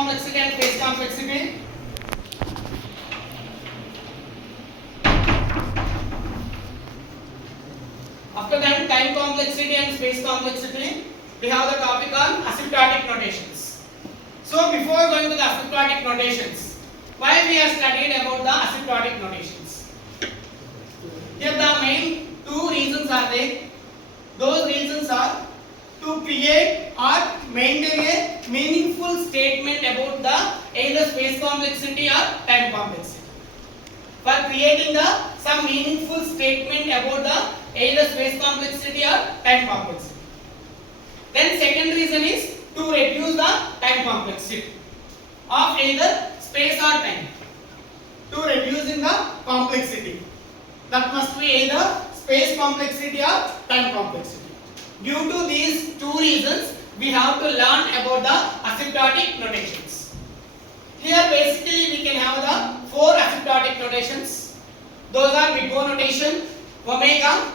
complexity and space complexity. After that, time complexity and space complexity, we have the topic on asymptotic notations. So before going to the asymptotic notations, why we have studied about the asymptotic notations? Here the main two reasons are there. Those reasons are to create or maintain a meaningful statement about the either space complexity or time complexity. For creating some meaningful statement about the either space complexity or time complexity. Then second reason is to reduce the time complexity of either space or time. To reducing the complexity. That must be either space complexity or time complexity. Due to these two reasons, we have to learn about the asymptotic notations. Here basically we can have the four asymptotic notations. Those are big O notation, omega,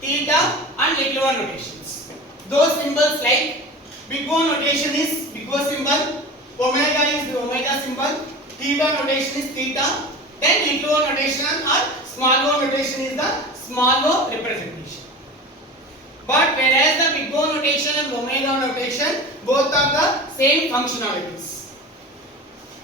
theta and little o notations. Those symbols like big O notation is big O symbol, omega is the omega symbol, theta notation is theta, then little o notation or small o notation is the small o representation. But whereas the big O notation and omega notation both are the same functionalities.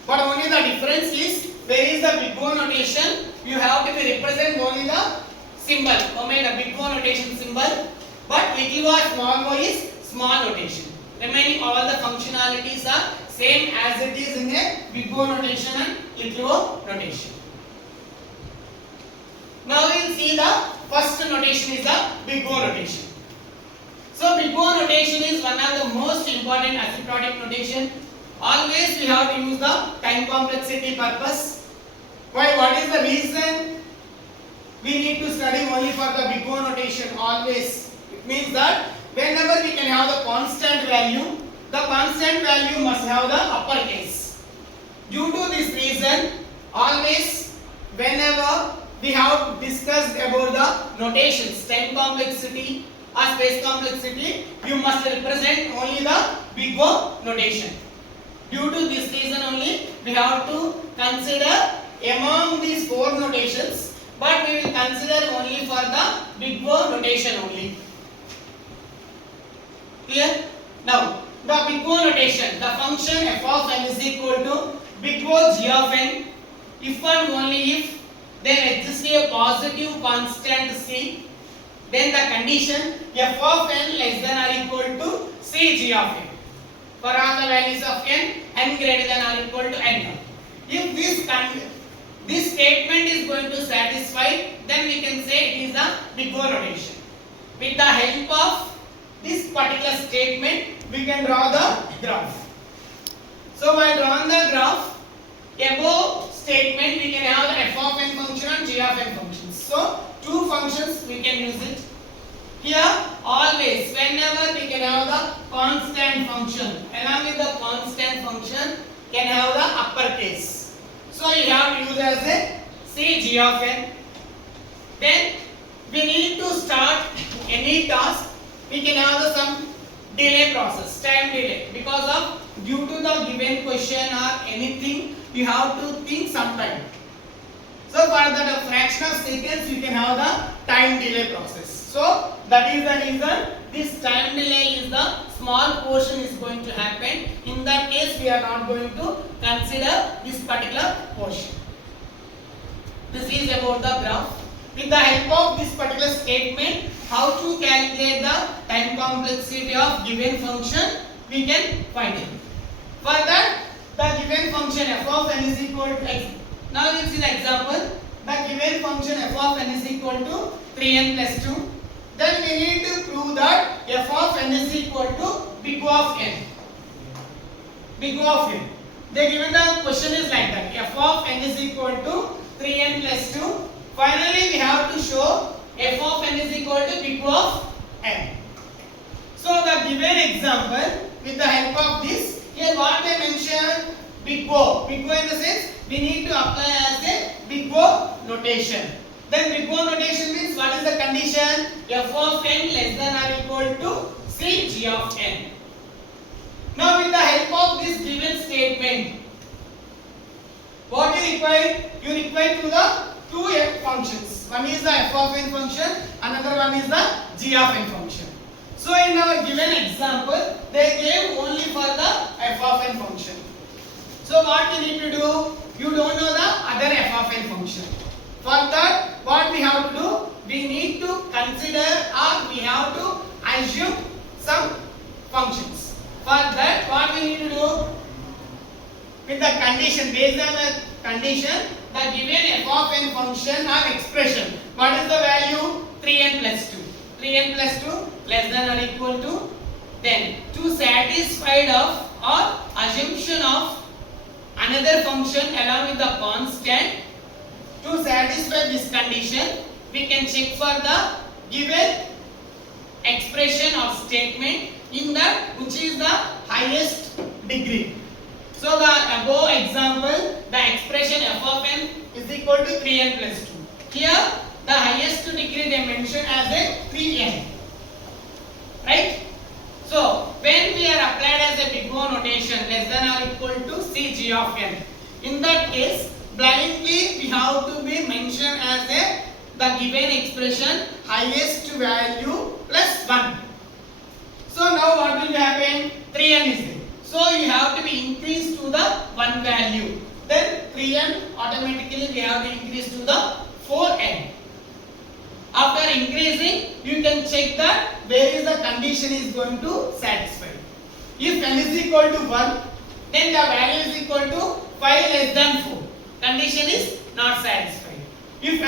But only the difference is where is the big O notation, you have to represent only the symbol omega, big O notation symbol, but little o small o is small notation. Remaining all the functionalities are same as it is in a big O notation and little o notation. Now we will see the first notation is the big O notation. So big O notation is one of the most important asymptotic notation. Always we have to use the time complexity purpose. Why? What is the reason? We need to study only for the big O notation always. It means that whenever we can have the constant value, the constant value must have the uppercase. Due to this reason, always whenever we have discussed about the notations, time complexity or space complexity, you must represent only the big O notation. Due to this reason only, we have to consider among these four notations, but we will consider only for the big O notation only. Clear? Now, the big O notation, the function f of n is equal to big O g of n if and only if there exists a positive constant c, then the condition f of n less than or equal to c g of n. For all the values of n greater than or equal to n. If this statement is going to satisfy, then we can say it is a big O notation. With the help of this particular statement, we can draw the graph. So by drawing the graph, above statement we can have the f of n function and g of n functions. So two functions we can use it. Here always whenever we can have the constant function, along with the constant function can have the uppercase. So you have to use as a c g of n. Then we need to start any task, we can have some delay process, time delay, because of due to the given question or anything you have to think some time. So for the fraction of seconds you can have the time delay process. So that is the reason this time delay is the small portion is going to happen. In that case we are not going to consider this particular portion. This is about the graph. With the help of this particular statement, how to calculate the time complexity of given function, we can find it. For that, the given function f of n is equal to x. Now let's see the example. The given function f of n is equal to 3n plus 2. Then we need to prove that f of n is equal to big O of n. Big O of n. They given the question is like that. F of n is equal to 3n plus 2. Finally, we have to show f of n is equal to big O of n. So the given example, with the help of this, here what they mention, big O. Big O in the sense we need to apply as a big O notation. Then big O notation means what is the condition? F of n less than or equal to c g of n. Now with the help of this given statement, you require? You require to the two f functions. One is the f of n function, another one is the g of n function. So in our given example, they gave only for the f of n function. So what we need to do? You don't know the other f of n function. For that, what we have to do? We need to consider or we have to assume some functions. For that, what we need to do? With the condition, based on the condition, the given f of n function or expression. What is the value? 3n plus 2. 3n plus 2 less than or equal to. Then, to satisfied of or assumption of another function along with the constant. To satisfy this condition, we can check for the given expression or statement in that which is the highest degree. So the above example, the expression f of n is equal to 3n plus 2. Here the highest degree they mention as a 3n. Right? So when we are applied as a big O notation less than or equal to c g of n, in that case blindly we have to be mentioned as a the given expression highest value plus 1. So now what will happen? 3n is there. So you have to be increased to the 1 value. Then 3n automatically we have to increase to the 4n. After increasing, you can check that where is the condition is going to satisfy. If n is equal to 1, then the value is equal to 5 less than 4. Condition is not satisfied. If n